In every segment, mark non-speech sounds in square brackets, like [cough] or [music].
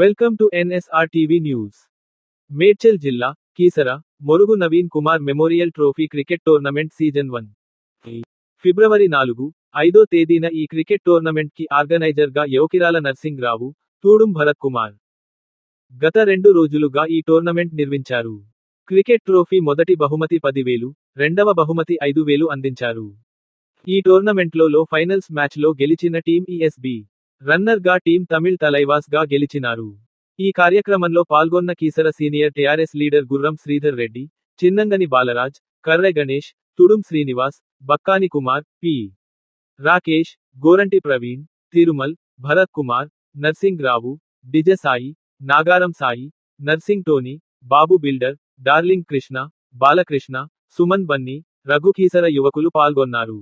Welcome to NSR TV news. Medchal జిల్లా Keesara మొరుగు Naveen Kumar memorial trophy cricket tournament season one. ఫిబ్రవరి నాలుగు ఐదో తేదీన ఈ క్రికెట్ టోర్నమెంట్కి ఆర్గనైజర్గా యోకిరాల నర్సింగ్ రావు తూడుం భరత్ కుమార్. గత రెండు రోజులుగా ఈ టోర్నమెంట్ నిర్మించారు. క్రికెట్ ట్రోఫీ మొదటి బహుమతి పదివేలు రెండవ బహుమతి ఐదు వేలు అందించారు. ఈ టోర్నమెంట్లో లో ఫైనల్స్ మ్యాచ్లో గెలిచిన టీం ఈఎస్బి రన్నర్గా టీం తమిళ్ తలైవాస్గా గెలిచినారు. ఈ కార్యక్రమంలో పాల్గొన్న Keesara senior TRS leader Gurram Sridhar Reddy Chinnangani Balraj Karre Ganesh Tudum Srinivas Bakkani Kumar P. Rakesh Goranti Praveen Tirumal Bharat Kumar Narsing Rao డిజ Sai Nagaram Sai Narsing Tony Babu builder darling Krishna Balakrishna Suman Bunny Raghu Keesara యువకులు పాల్గొన్నారు.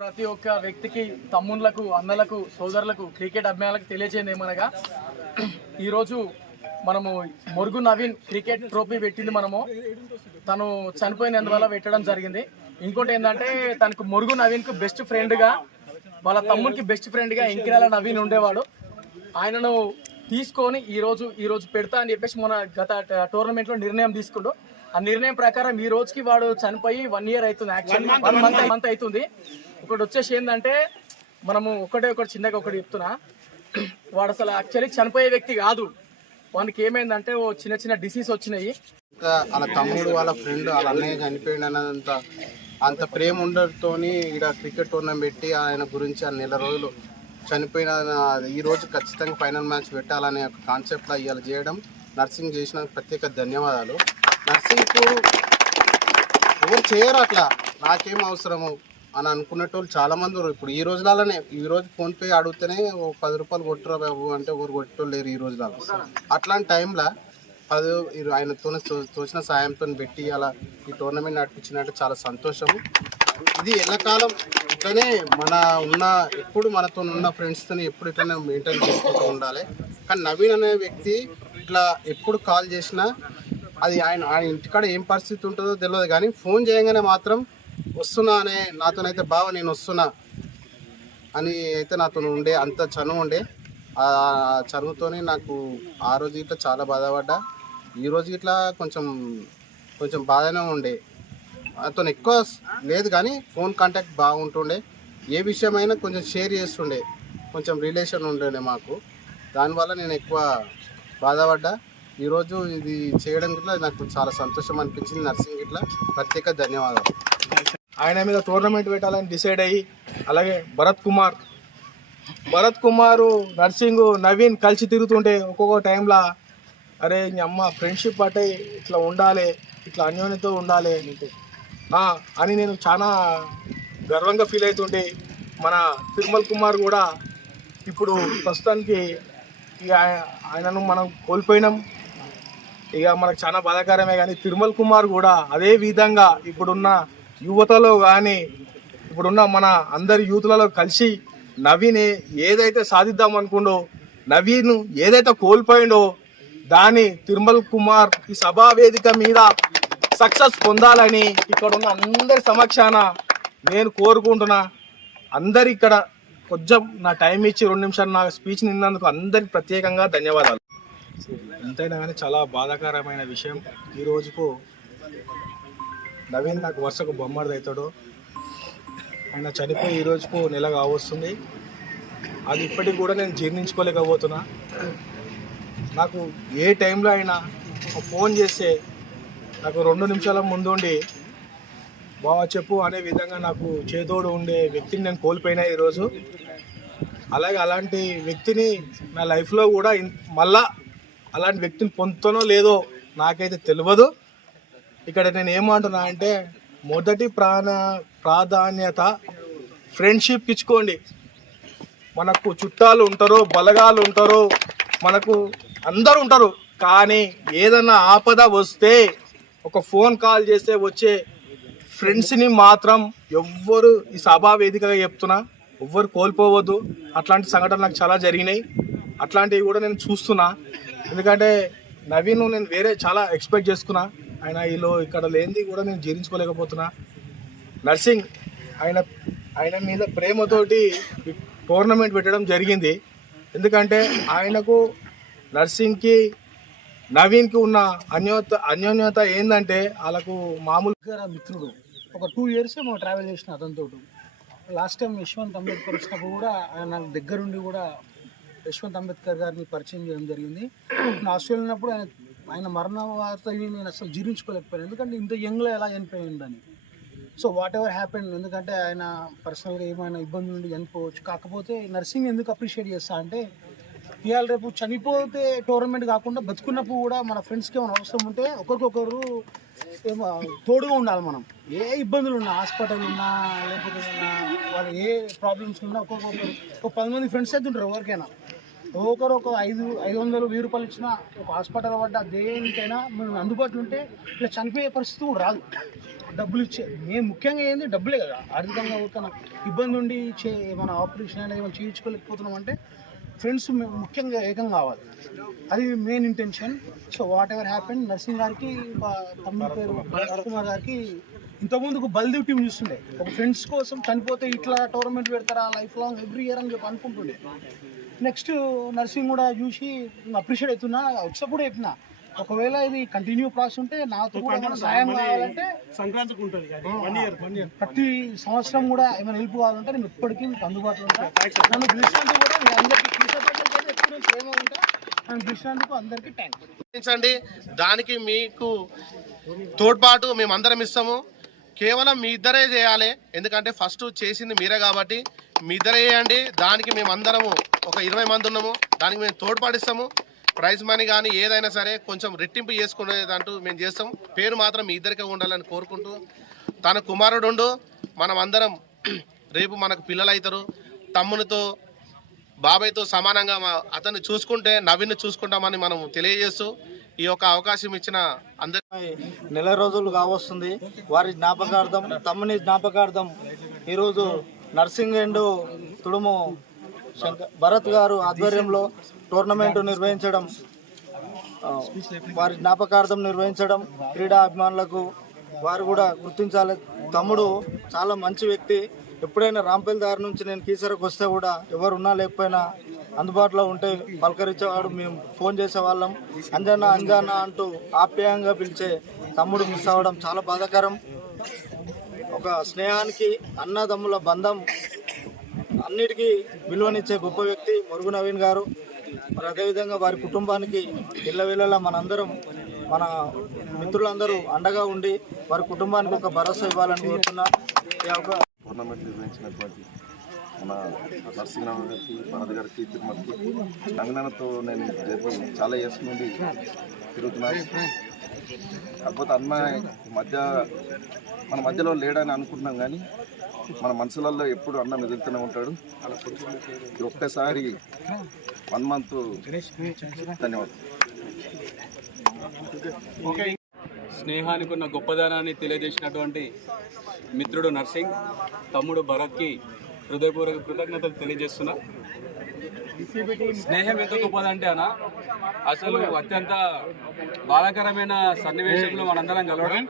ప్రతి ఒక్క వ్యక్తికి తమ్ముళ్ళకు అన్నలకు సోదరులకు cricket అభిమానులకు తెలియజేయండి ఏమనగా ఈరోజు మనము మొరుగు నవీన్ క్రికెట్ ట్రోఫీ పెట్టింది మనము. తను చనిపోయినందువల్ల పెట్టడం జరిగింది. ఇంకోటి ఏంటంటే తనకు మొరుగు నవీన్కు బెస్ట్ ఫ్రెండ్గా వాళ్ళ తమ్ముడికి బెస్ట్ ఫ్రెండ్గా ఇంకిరాల నవీన్ ఉండేవాడు. ఆయనను తీసుకొని ఈరోజు ఈరోజు పెడతా అని చెప్పేసి మన గత టోర్నమెంట్లో నిర్ణయం తీసుకుంటూ ఆ నిర్ణయం ప్రకారం ఈ రోజుకి వాడు చనిపోయి వన్ ఇయర్ అవుతుంది యాక్చువల్లీ వన్ మంత్ మంత్ అవుతుంది. ఒకటి వచ్చేసి ఏంటంటే మనము ఒకటే ఒకటి చిన్నగా ఒకటి చెప్తున్నా. వాడు అసలు యాక్చువల్లీ చనిపోయే వ్యక్తి కాదు. వానికి ఏమైందంటే ఓ చిన్న చిన్న డిసీజ్ వచ్చినాయి. ఇంకా వాళ్ళ తమ్ముడు వాళ్ళ ఫ్రెండ్ వాళ్ళ అన్నయ్య చనిపోయిండు అన్నంత అంత ప్రేమ ఉండటంతోని ఇక్కడ క్రికెట్ టోర్నమెంట్ పెట్టి ఆయన గురించి ఆ నెల రోజులు చనిపోయిన ఈ రోజు ఖచ్చితంగా ఫైనల్ మ్యాచ్ పెట్టాలనే ఒక కాన్సెప్ట్లో ఇవాళ చేయడం. నర్సింగ్ చేసిన ప్రత్యేక ధన్యవాదాలు. నర్సింగ్కు ఎవరు చేయరు అట్లా. నాకేం అవసరము అని అనుకునేటోళ్ళు చాలామంది ఇప్పుడు ఈ రోజులలోనే ఈ రోజు ఫోన్పే అడిగితేనే ఓ పది రూపాయలు కొట్టురా బాబు అంటే ఎవరు కొట్టేటోళ్ళు లేరు ఈ రోజులలో. అట్లాంటి టైంలో అది ఆయనతో తోచిన సాయంతో పెట్టి అలా ఈ టోర్నమెంట్ నడిపించినట్టు చాలా సంతోషం ఇది ఎల్లకాలం ఇట్లనే మన ఉన్న ఎప్పుడు మనతో ఉన్న ఫ్రెండ్స్తో ఎప్పుడు ఇట్లనే మెయింటైన్ చేసుకుంటూ ఉండాలి. కానీ నవీన్ అనే వ్యక్తి ఇట్లా ఎప్పుడు కాల్ చేసినా అది ఆయన ఆయన ఇంటికాడ ఏం పరిస్థితి ఉంటుందో తెలియదు కానీ ఫోన్ చేయగానే మాత్రం వస్తున్నా అనే నాతోనైతే బావ నేను వస్తున్నా అని అయితే నాతో ఉండే అంత చనువు ఉండే. ఆ చనువుతోనే నాకు ఆ రోజు ఇట్లా చాలా బాధపడ్డా. ఈరోజు ఇట్లా కొంచెం కొంచెం బాధనే ఉండే. అతను ఎక్కువ లేదు కానీ ఫోన్ కాంటాక్ట్ బాగుంటుండే. ఏ విషయమైనా కొంచెం షేర్ చేస్తుండే. కొంచెం రిలేషన్ ఉండే మాకు. దానివల్ల నేను ఎక్కువ బాధపడ్డా. ఈరోజు ఇది చేయడం ఇట్లా నాకు చాలా సంతోషం అనిపించింది నర్సింగ్ గిట్ల. ప్రత్యేక ధన్యవాదాలు. ఆయన మీద టోర్నమెంట్ పెట్టాలని డిసైడ్ అయ్యి అలాగే భరత్ కుమార్. భరత్ కుమారు నర్సింగ్ నవీన్ కలిసి తిరుగుతుంటే ఒక్కొక్క టైంలో అరే నీ అమ్మ ఫ్రెండ్షిప్ అంటే ఇట్లా ఉండాలి ఇట్లా అన్యోన్యతో ఉండాలి అని నేను చాలా గర్వంగా ఫీల్ అవుతుండే మన తిరుమల్ కుమార్ కూడా ఇప్పుడు ప్రస్తుతానికి ఇక ఆయ- ఆయనను మనం కోల్పోయినాం. ఇక మనకు చాలా బాధాకరమే కానీ తిరుమల్ కుమార్ కూడా అదే విధంగా ఇప్పుడున్న యువతలో కానీ ఇప్పుడున్న మన అందరి యూత్లలో కలిసి నవీన్ ఏదైతే సాధిద్దాం అనుకుండో నవీన్ ఏదైతే కోల్పోయిండో దాని తిరుమల్ కుమార్ ఈ సభా వేదిక మీద సక్సెస్ పొందాలని ఇక్కడ ఉన్న అందరి సమక్షాన నేను కోరుకుంటున్నా. అందరు ఇక్కడ కొంచెం నా టైం ఇచ్చి రెండు నిమిషాలు నా స్పీచ్ నిన్నందుకు అందరికి ప్రత్యేకంగా ధన్యవాదాలు. ఎంతైనా కానీ చాలా బాధాకరమైన విషయం. ఈ రోజుకు నవీన్ నాకు వరుసకు బొమ్మడిది అవుతాడు ఆయన చనిపోయి ఈ రోజుకు నెల కావస్తుంది. అది ఇప్పటికి కూడా నేను జీర్ణించుకోలేకపోతున్నా. నాకు ఏ టైంలో అయినా ఒక ఫోన్ చేస్తే నాకు రెండు నిమిషాల ముందుండి బాగా చెప్పు అనే విధంగా నాకు చేదోడు ఉండే వ్యక్తిని నేను కోల్పోయినా ఈరోజు. అలాగే అలాంటి వ్యక్తిని నా లైఫ్లో కూడా మళ్ళా అలాంటి వ్యక్తిని పొందుతానో లేదో నాకైతే తెలియదు. ఇక్కడ నేను ఏమంటున్నా అంటే మొదటి ప్రాణ ప్రాధాన్యత ఫ్రెండ్షిప్ ఇచ్చుకోండి. మనకు చుట్టాలు ఉంటారు బలగాలు ఉంటారు మనకు అందరూ ఉంటారు కానీ ఏదన్నా ఆపద వస్తే ఒక ఫోన్ కాల్ చేస్తే వచ్చే ఫ్రెండ్స్ని మాత్రం ఎవ్వరు ఈ సభా వేదికగా చెప్తున్నా ఎవ్వరు కోల్పోవద్దు. అట్లాంటి సంఘటనలు నాకు చాలా జరిగినాయి. అట్లాంటివి కూడా నేను చూస్తున్నా. ఎందుకంటే నవీన్ నేను వేరే చాలా ఎక్స్పెక్ట్ చేసుకున్నా. ఆయన వీళ్ళు ఇక్కడ లేనిది కూడా నేను జీర్ణించుకోలేకపోతున్నా. నర్సింగ్ ఆయన ఆయన మీద ప్రేమతోటి టోర్నమెంట్ పెట్టడం జరిగింది. ఎందుకంటే ఆయనకు నర్సింగ్కి నవీన్కి ఉన్న అన్యోత అన్యోన్యత ఏంటంటే వాళ్ళకు మామూలుగా మిత్రుడు. ఒక టూ ఇయర్స్ మేము ట్రావెల్ చేసిన అతనితో లాస్ట్ టైం యశ్వంత్ అంబేద్కర్ వచ్చినప్పుడు కూడా ఆయన నాకు దగ్గరుండి కూడా యశ్వంత్ అంబేద్కర్ గారిని పరిచయం చేయడం జరిగింది. నేను ఆస్ట్రేలియా ఉన్నప్పుడు ఆయన ఆయన మరణ వార్త నేను అసలు జీర్ణించుకోలేకపోయాను. ఎందుకంటే ఇంత యంగ్లో ఎలా చనిపోయిందని సో వాట్ ఎవర్ హ్యాపెన్ ఎందుకంటే ఆయన పర్సనల్గా ఏమైనా ఇబ్బంది నుండి చనిపోవచ్చు. కాకపోతే నర్సింగ్ ఎందుకు అప్రిషియేట్ చేస్తా అంటే ఇవాళ రేపు చనిపోతే టోర్నమెంట్ కాకుండా బతుకున్నప్పుడు కూడా మన ఫ్రెండ్స్కి ఏమైనా అవసరం ఉంటే ఒకరికొకరు ఏమో తోడుగా ఉండాలి మనం. ఏ ఇబ్బందులు ఉన్నా హాస్పిటల్ ఉన్నా లేకపోతే వాళ్ళు ఏ ప్రాబ్లమ్స్ ఉన్నా ఒక్కొక్కరు ఒక పది మంది ఫ్రెండ్స్ అయితే ఉంటారు ఎవరికైనా. ఒక్కొక్కరు ఒక ఐదు ఐదు వందలు వెయ్యి రూపాయలు ఇచ్చినా ఒక హాస్పిటల్ పడ్డ దేనికైనా మనం అందుబాటులో ఉంటే ఇట్లా చనిపోయే పరిస్థితి కూడా రాదు. డబ్బులు ఇచ్చే మేము ముఖ్యంగా ఏంది డబ్బులే కదా. ఆర్థికంగా ఊరికన ఇబ్బంది ఉండి చే ఏమైనా ఆపరేషన్ అయినా ఏమైనా చేయించుకోలేకపోతున్నాం అంటే ఫ్రెండ్స్ ముఖ్యంగా ఏకం కావాలి. అది main intention so whatever happen Narsing గారికి మా పేరు కుమార్ గారికి ఇంతకుముందుకు బల్దేవ్ టీం చూస్తుండే. ఒక ఫ్రెండ్స్ కోసం చనిపోతే ఇట్లా టోర్నమెంట్ పెడతారా లైఫ్ లాంగ్ ఎవ్రీ ఇయర్ అని చెప్పి అనుకుంటుండే. నెక్స్ట్ నర్సింగ్ కూడా చూసి అప్రిషియేట్ అవుతున్నా వచ్చినప్పుడు చెప్పిన. ఒకవేళ ఇది కంటిన్యూ ప్రాసెస్ ఉంటే నాకు కూడా సాయం కావాలంటే సంక్రాంతికి ఉంటుంది వన్ ఇయర్ వన్ ఇయర్ ప్రతి సంవత్సరం కూడా ఏమైనా హెల్ప్ కావాలంటే నేను ఎప్పటికీ మీకు అందుబాటులో ఉంటాను నన్ను పిలిచినందుకు కూడా మీ అందరికీ అయితే ఎప్పుడు నేను ప్రేమ ఉంటా. నన్ను పిలిచినందుకు అందరికీ థ్యాంక్స్ ప్రయత్నించండి దానికి మీకు తోడ్పాటు మేమందరం ఇస్తాము. కేవలం మీ ఇద్దరే చేయాలి. ఎందుకంటే ఫస్ట్ చేసింది మీరే కాబట్టి మీ ఇద్దరే చేయండి. దానికి మేమందరము ఒక ఇరవై మంది ఉన్నాము. దానికి మేము తోడ్పాటిస్తాము ప్రైజ్ మనీ కానీ ఏదైనా సరే కొంచెం రెట్టింపు చేసుకునేదంటూ మేము చేస్తాం. పేరు మాత్రం మీ ఇద్దరికే ఉండాలని కోరుకుంటూ తన కుమారుడు ఉండు మనం అందరం [clears throat] రేపు మనకు పిల్లలు అవుతారు తమ్మునితో బాబాయ్తో సమానంగా అతన్ని చూసుకుంటే నవీన్ చూసుకుంటామని మనం తెలియజేస్తూ ఈ యొక్క అవకాశం ఇచ్చిన అందరి నెల రోజులు కావస్తుంది. వారి జ్ఞాపకార్థం తమ్ముని జ్ఞాపకార్థం ఈరోజు నర్సింగ్ అండ్ తుడుము భరత్ గారు ఆధ్వర్యంలో టోర్నమెంట్ నిర్వహించడం వారి జ్ఞాపకార్థం నిర్వహించడం క్రీడా అభిమానులకు వారు కూడా గుర్తించాలి. తమ్ముడు చాలా మంచి వ్యక్తి. ఎప్పుడైనా రాంపల్ దారి నుంచి నేను కీసరకు వస్తే కూడా ఎవరు ఉన్నా లేకపోయినా అందుబాటులో ఉంటే పలకరించేవాడు మేము ఫోన్ చేసేవాళ్ళం. అంజనా అంజనా అంటూ ఆప్యాయంగా పిలిచే తమ్ముడు మిస్ అవ్వడం చాలా బాధాకరం. ఒక స్నేహానికి అన్నదమ్ముల బంధం అన్నిటికీ విలువనిచ్చే గొప్ప వ్యక్తి మురుగు నవీన్ గారు. మరి అదేవిధంగా వారి కుటుంబానికి ఇళ్ళ వేళలా మనందరం మన మిత్రులందరూ అండగా ఉండి వారి కుటుంబానికి ఒక భరోసా ఇవ్వాలని కోరుతున్నా. టోర్నమెంట్ నిర్వహించినటువంటి మన నరసింహరావు గారికి భరత్ గారికి తిరుమలకి రంగనాథతో నేను చాలా ఇయర్స్ నుండి తిరుగుతున్నాను. కాకపోతే అన్న మధ్య మన మధ్యలో లేడని అనుకుంటున్నాం కానీ మన మనసులలో ఎప్పుడు అన్న మెదులుతూనే ఉంటాడు. ఒక్కసారి వన్ మంత్ ధన్యవాదాలు. స్నేహానికి ఉన్న గొప్పదనాన్ని తెలియజేసినటువంటి మిత్రుడు నర్సింగ్ తమ్ముడు భరత్కి హృదయపూర్వక కృతజ్ఞతలు తెలియజేస్తున్నా. స్నేహం ఎంత గొప్పదంటే అన్న అసలు అత్యంత బాధాకరమైన సన్నివేశంలో మనందరం కలవడం.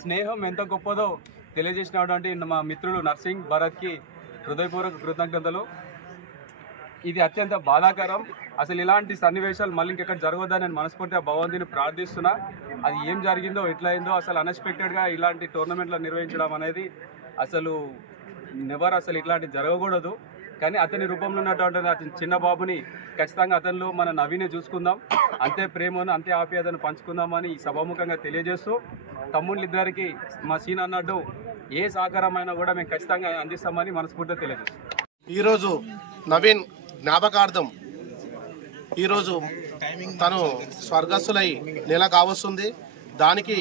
స్నేహం ఎంత గొప్పదో తెలియజేసినటువంటి మా మిత్రుడు నర్సింగ్ భరత్కి హృదయపూర్వక కృతజ్ఞతలు. ఇది అత్యంత బాధాకరం. అసలు ఇలాంటి సన్నివేశాలు మళ్ళీ ఇంకెక్కడ జరగవద్దని నేను మనస్ఫూర్తిగా భగవంతుని ప్రార్థిస్తున్నా. అది ఏం జరిగిందో ఎట్లయిందో అసలు అన్ఎక్స్పెక్టెడ్గా ఇలాంటి టోర్నమెంట్లు నిర్వహించడం అనేది అసలు నెవర్ అసలు ఇట్లాంటివి జరగకూడదు. కానీ అతని రూపంలో ఉన్నటువంటి అతని చిన్న బాబుని ఖచ్చితంగా అతనిలో మన నవీనే చూసుకుందాం. అంతే ప్రేమను అంతే ఆప్యాయతను పంచుకుందామని సభాముఖంగా తెలియజేస్తూ తమ్ముళ్ళిద్దరికి మా సీన్ అన్నట్టు ఏ సహకారమైనా కూడా మేము ఖచ్చితంగా అందిస్తామని మనస్ఫూర్తిగా తెలియజేస్తాం ఈరోజు నవీన్ జ్ఞాపకార్థం. ఈరోజు తను స్వర్గస్థులై నెల కావస్తుంది. దానికి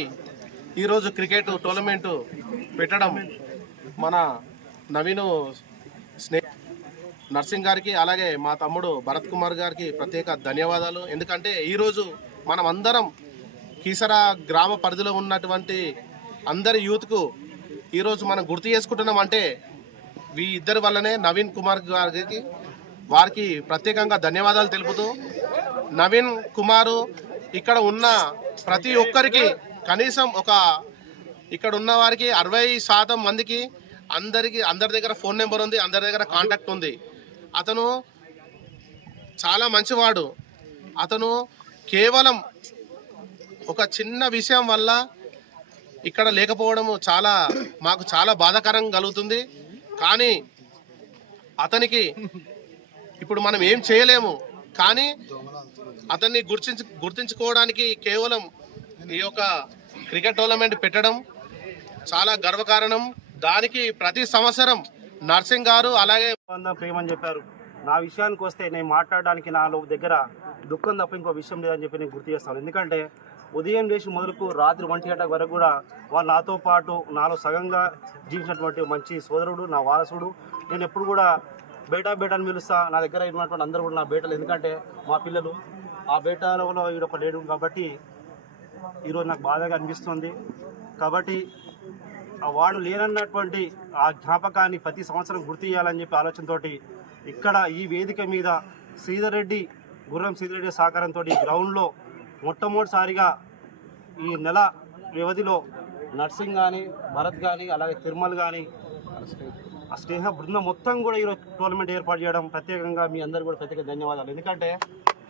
ఈరోజు క్రికెట్ టోర్నమెంటు పెట్టడం మన నవీను స్నే నర్సింగ్ గారికి అలాగే మా తమ్ముడు భరత్ కుమార్ గారికి ప్రత్యేక ధన్యవాదాలు. ఎందుకంటే ఈరోజు మనం అందరం కీసరా గ్రామ పరిధిలో ఉన్నటువంటి అందరి యూత్కు ఈరోజు మనం గుర్తు చేసుకుంటున్నాం అంటే వీ ఇద్దరి వల్లనే నవీన్ కుమార్ గారికి వారికి ప్రత్యేకంగా ధన్యవాదాలు తెలుపుతూ నవీన్ కుమారు ఇక్కడ ఉన్న ప్రతి ఒక్కరికి కనీసం ఒక ఇక్కడ ఉన్న వారికి అరవై శాతం మందికి అందరికి అందరి దగ్గర ఫోన్ నెంబర్ ఉంది అందరి దగ్గర కాంటాక్ట్ ఉంది. అతను చాలా మంచివాడు. అతను కేవలం ఒక చిన్న విషయం వల్ల ఇక్కడ లేకపోవడం చాలా మాకు చాలా బాధాకరం కలుగుతుంది. కానీ అతనికి ఇప్పుడు మనం ఏం చేయలేము. కానీ అతన్ని గుర్తించు గుర్తించుకోవడానికి కేవలం ఈ యొక్క క్రికెట్ టోర్నమెంట్ పెట్టడం చాలా గర్వకారణం. దానికి ప్రతి సంవత్సరం నర్సింగ్ గారు అలాగే ప్రేమని ప్రేమ అని చెప్పారు. నా విషయానికి వస్తే నేను మాట్లాడడానికి నా దగ్గర దుఃఖం తప్ప ఇంకో విషయం లేదని చెప్పి నేను గుర్తు చేస్తాను. ఎందుకంటే ఉదయం లేచి మొదలుకు రాత్రి ఒంటి గంట వరకు కూడా వాళ్ళు నాతో పాటు నాలో సగంగా జీవించినటువంటి మంచి సోదరుడు నా వారసుడు. నేను ఎప్పుడు కూడా బేటా బేటా అని పిలుస్తా. నా దగ్గర ఉన్నటువంటి అందరూ కూడా నా బేటలు. ఎందుకంటే మా పిల్లలు ఆ బేటాలో ఈడ ఒక లేడు కాబట్టి ఈరోజు నాకు బాధగా అనిపిస్తుంది. కాబట్టి ఆ వాడు లేనన్నటువంటి ఆ జ్ఞాపకాన్ని ప్రతి సంవత్సరం గుర్తు చేయాలని చెప్పి ఆలోచనతోటి ఇక్కడ ఈ వేదిక మీద శ్రీధర్ రెడ్డి గుర్రం శ్రీధర్ రెడ్డి సహకారంతో గ్రౌండ్లో మొట్టమొదటిసారిగా ఈ నెల వ్యవధిలో నర్సింగ్ కానీ భరత్ కానీ అలాగే తిరుమల్ కానీ ఆ స్నేహ బృందం మొత్తం కూడా ఈరోజు టోర్నమెంట్ ఏర్పాటు చేయడం ప్రత్యేకంగా మీ అందరు కూడా ప్రత్యేక ధన్యవాదాలు. ఎందుకంటే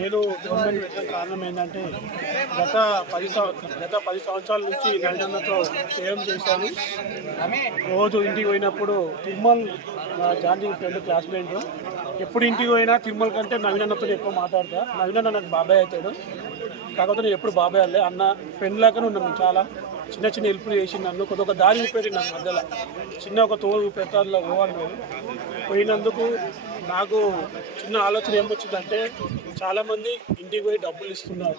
నేను గవర్నమెంట్ పెట్టడం కారణం ఏంటంటే గత పది గత పది సంవత్సరాల నుంచి నడినతో సేవం చేశాను. రోజు ఇంటికి పోయినప్పుడు తిరుమల్ నా జాంజీ ఫ్రెండ్ క్లాస్మేట్. ఎప్పుడు ఇంటికి పోయినా తిరుమల కంటే నవీనన్నతో ఎక్కువ మాట్లాడతా. నవీనన్న నాకు బాబాయ్ అవుతాడు. కాకపోతే నేను ఎప్పుడు బాబాయ్ అల్లే అన్న ఫ్రెండ్ లాగానే ఉన్నాను చాలా. చిన్న చిన్న హెల్ప్లు చేసి నన్ను. కొద్ది ఒక దారి ఊపేది నా మధ్యలో. చిన్న ఒక తోడు ఊపేతాడులో పోవాలి పోయినందుకు నాకు చిన్న ఆలోచన ఏమొచ్చిందంటే చాలామంది ఇంటికి పోయి డబ్బులు ఇస్తున్నారు.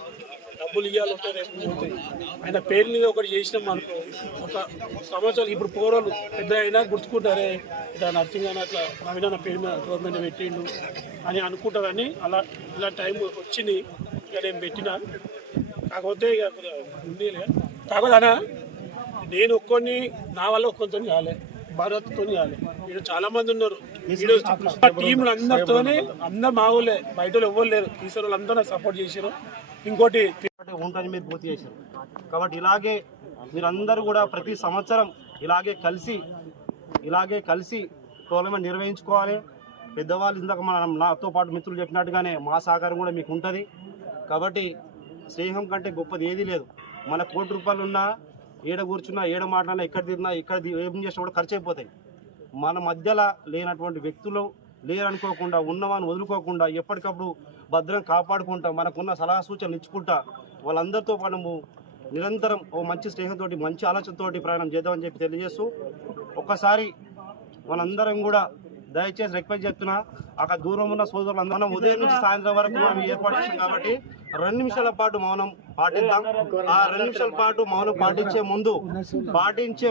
డబ్బులు ఇవ్వాలంటే రేపు పోతాయి ఆయన పేరు మీద ఒకటి చేసినాం అనుకో ఒక సంవత్సరాలు ఇప్పుడు పోరోలు పెద్ద అయినా గుర్తుకుంటారే ఇట్లా నర్సింగ్ అని అట్లా నవీన నా పేరు మీద గవర్నమెంట్ పెట్టిండు అని అనుకుంటారని అలా ఇలా టైం వచ్చింది ఇక నేను పెట్టిన. కాకపోతే ఇక ఉంది కాకపోతే నేను ఒక్కొని నా వల్ల ఒక్కొంతో కాలే భారత్తో కాలే. వీళ్ళు చాలామంది ఉన్నారు. టీంలు అందరితోనే అందరు మా ఊళ్ళే బయట ఎవ్వరు లేరు. ఈసారి వాళ్ళందరూ నాకు సపోర్ట్ చేశారు ఇంకోటి కాబట్టి ఉంటుంది మీరు పూర్తి చేశారు. కాబట్టి ఇలాగే మీరందరూ కూడా ప్రతి సంవత్సరం ఇలాగే కలిసి ఇలాగే కలిసి టోర్నమెంట్ నిర్వహించుకోవాలి. పెద్దవాళ్ళు ఇందాక మనం నాతో పాటు మిత్రులు చెప్పినట్టుగానే మా సహకారం కూడా మీకు ఉంటుంది. కాబట్టి స్నేహం కంటే గొప్పది ఏదీ లేదు. మన కోటి రూపాయలు ఉన్నా ఏడ కూర్చున్నా ఏడ మాట్లాడినా ఎక్కడ తిరిగినా ఎక్కడ ఏం చేసినా కూడా ఖర్చు అయిపోతాయి. మన మధ్యలో లేనటువంటి వ్యక్తులు లేరనుకోకుండా ఉన్నవాన్ని వదులుకోకుండా ఎప్పటికప్పుడు భద్రం కాపాడుకుంటా మనకున్న సలహా సూచనలు ఇచ్చుకుంటా వాళ్ళందరితో మనము నిరంతరం ఓ మంచి స్నేహంతో మంచి ఆలోచనతోటి ప్రయాణం చేద్దామని చెప్పి తెలియజేస్తూ ఒక్కసారి మనందరం కూడా దయచేసి రిక్వెస్ట్ చెప్తున్నా అక్కడ దూరం ఉన్న సోదరులు అందరం ఉదయం నుంచి సాయంత్రం వరకు మనం ఏర్పాటు చేసాం కాబట్టి రెండు నిమిషాల పాటు మౌనం పాటిద్దాం. ఆ రెండు నిమిషాల పాటు మౌనం పాటించే ముందు పాటించే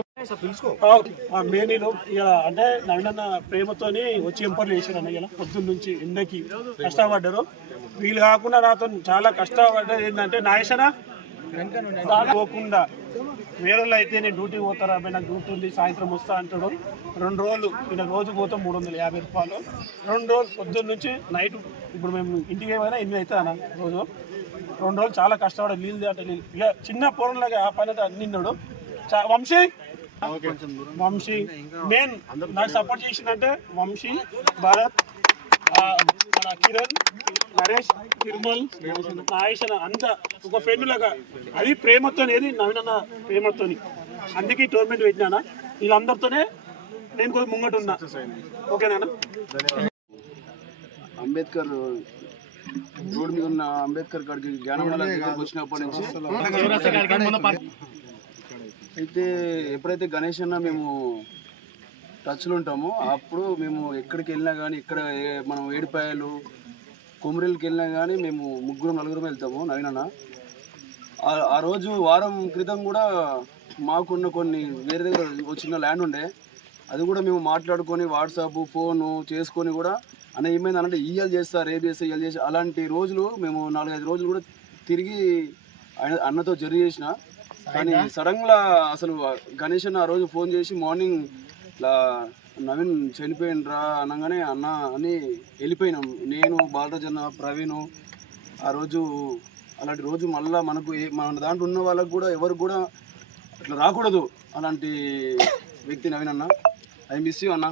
మేనీలో ఇక అంటే నవీనన్న ప్రేమతోని వచ్చి ఎంపర్లు చేశారు అన్న ఇలా పొద్దున్న నుంచి ఎండకి. కష్టపడ్డారు. వీళ్ళు కాకుండా నాతో చాలా కష్టపడ్డది ఏంటంటే నాయసన పోకుండా వేరే అయితే నేను డ్యూటీ పోతారా? అబ్బాయి నాకు డ్యూటీ ఉంది సాయంత్రం వస్తా అంటాడు. రెండు రోజులు ఈయన రోజు పోతాం మూడు వందల యాభై రూపాయలు. రెండు రోజులు పొద్దున్న నుంచి నైట్ ఇప్పుడు మేము ఇంటికి ఏమైనా ఎనిమిది అవుతుంది అన్న రోజు? రెండు రోజులు చాలా కష్టపడి నీళ్ళు అంటే నీళ్ళు. ఇక చిన్న పొలంలాగా ఆ పని అయితే అన్నిన్నాడు చా- వంశీ? వంశీ. మెయిన్ నాకు సపోర్ట్ చేసిందంటే వంశీ భరత్ కిరణ్ నరేష్ తిరుమల్ నాయసన అంత ఒక ఫ్రెండ్ లాగా. అది ప్రేమతో ఏది నవీనన్న ప్రేమతోని. అందుకే టోర్నమెంట్ పెట్టినానా వీళ్ళందరితోనే నేను కొంచెం ముంగట ఉన్నా. ఓకేనా అంబేద్కర్ రోడ్ మీద ఉన్న అంబేద్కర్ గారికి దగ్గరకు వచ్చినప్పటి నుంచి అయితే ఎప్పుడైతే గణేష్ అన్న మేము టచ్లో ఉంటాము అప్పుడు మేము ఎక్కడికి వెళ్ళినా కానీ ఇక్కడ మనం ఏడిపాయలు కొమరేళ్ళకి వెళ్ళినా కానీ మేము ముగ్గురు నలుగురం వెళ్తాము నవీన్ అన్న. ఆ- ఆ రోజు వారం క్రితం కూడా మాకున్న కొన్ని వేరే దగ్గర చిన్న ల్యాండ్ ఉండే. అది కూడా మేము మాట్లాడుకొని వాట్సాప్ ఫోను చేసుకొని కూడా అన్న ఏమైంది అంటే ఈఎల్ చేస్తా చేస్తా ఇయల్ చేస్తా అలాంటి రోజులు మేము నాలుగైదు రోజులు కూడా తిరిగి ఆయన అన్నతో జర్నీ చేసిన. కానీ సడన్గా అసలు గణేష్ అన్న ఆ రోజు ఫోన్ చేసి మార్నింగ్ ఇట్లా నవీన్ చనిపోయినరా అనగానే అన్న అని వెళ్ళిపోయినాం. నేను బాలరాజ్ అన్న ప్రవీణ్ ఆ రోజు అలాంటి రోజు మళ్ళా మనకు ఏ- మన దాంట్లో ఉన్న వాళ్ళకు కూడా ఎవరికి కూడా అట్లా రాకూడదు అలాంటి వ్యక్తి నవీన్ అన్న. ఐ మిస్ యూ అన్న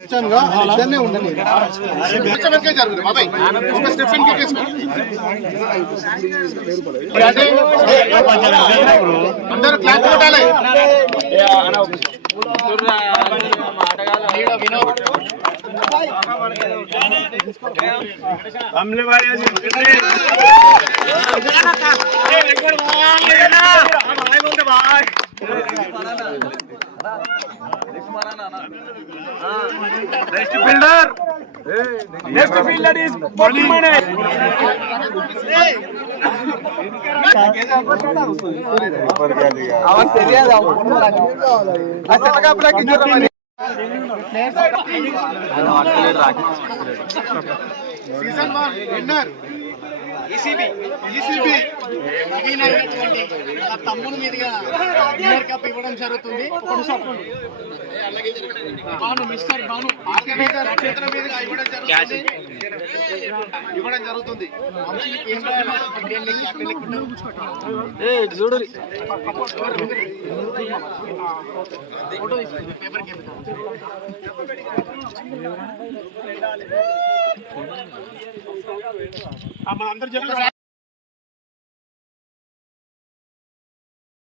నిజంగా ఇద్దరినే జరుగుతుంది బాబాయ్ ఒక స్టెప్ వెనకే తీసుకో. అదే, అందరూ క్లాస్ కొట్టాలి season one winner ECB ECB Naveen అయినటువంటి తమ్ముని మీదుగా విన్నర్ కప్ ఇవ్వడం జరుగుతుంది. ఒక బాను మిస్టర్ బాను ఆర్గనైజర్ చేతుల మీదుగా ఇవ్వడం జరుగుతుంది. ఇవ్వడం జరుగుతుంది. వంశీకి ఏం ఫోటో తీసుకుంది పేపర్ అందరు చెప్పారు